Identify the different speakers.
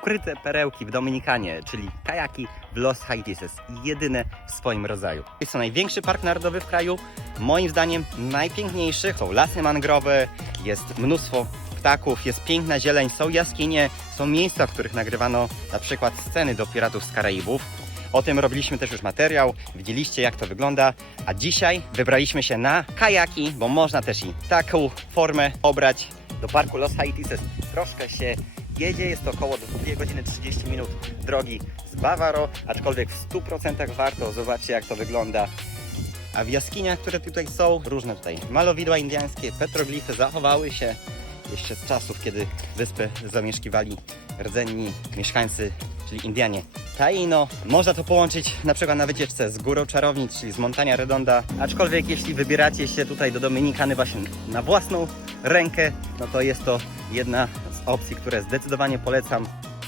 Speaker 1: ukryte perełki w Dominikanie, czyli kajaki w Los Haitises, jedyne w swoim rodzaju. Jest to największy park narodowy w kraju, moim zdaniem najpiękniejszy. Są lasy mangrowe, jest mnóstwo ptaków, jest piękna zieleń, są jaskinie, są miejsca, w których nagrywano na przykład sceny do Piratów z Karaibów. O tym robiliśmy też już materiał, widzieliście jak to wygląda, a dzisiaj wybraliśmy się na kajaki, bo można też i taką formę obrać do parku Los Haitises. Troszkę się jedzie, jest to około 2 godziny 30 minut drogi z Bavaro, aczkolwiek w 100% warto, zobaczcie jak to wygląda. A w jaskiniach, które tutaj są, różne tutaj malowidła indyjskie, petroglify zachowały się jeszcze z czasów, kiedy wyspę zamieszkiwali rdzenni mieszkańcy, czyli Indianie. Taino, można to połączyć na przykład na wycieczce z Górą Czarownic, czyli z Montania Redonda, aczkolwiek jeśli wybieracie się tutaj do Dominikany właśnie na własną rękę, no to jest to jedna opcji, które zdecydowanie polecam.